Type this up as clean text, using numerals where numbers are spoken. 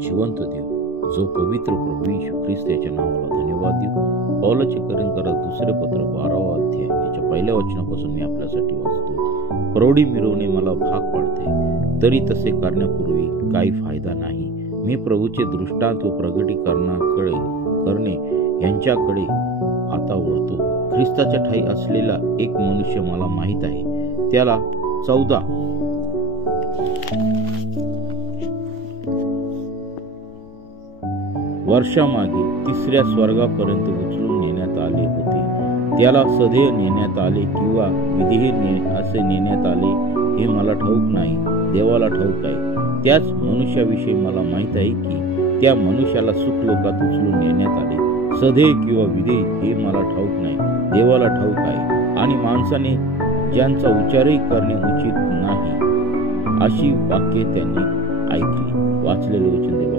जिवंत देव, जो पवित्र प्रभू येशू ख्रिस्त याच्या नावाला धन्यवाद देऊ। पौलाचे कोरिन्थीकरास दुसरे पत्र 12वा अध्याय याच्या पहिल्या वचनापासून मी आपल्यासाठी वाचतो। प्रौढी मिरवणे मला भाग पडते, तरी तसे करण्यापूर्वी काही फायदा नाही। मी प्रभूचे दृष्टांत व करणे यांच्याकडे आता वळतो। ख्रिस्ताच्या ठायी असलेला एक मनुष्य मला माहीत आहे, त्याला 14 वर्षामागे तिसऱ्या स्वर्गापर्यंत उचलून नेण्यात आले होते। त्याला सदैव नेण्यात आले किंवा विधेय असे नेण्यात आले हे मला ठाऊक नाही, देवाला ठाऊक आहे। त्याच मनुष्याविषयी मला माहीत आहे की त्या मनुष्याला सुखलोकात उचलून नेण्यात आले। सदैव किंवा विधेय हे मला ठाऊक नाही, देवाला ठाऊक आहे। आणि माणसाने ज्यांचा उच्चारही करणे उचित नाही अशी वाक्ये त्यांनी ऐकली। वाचलेले वचन देवा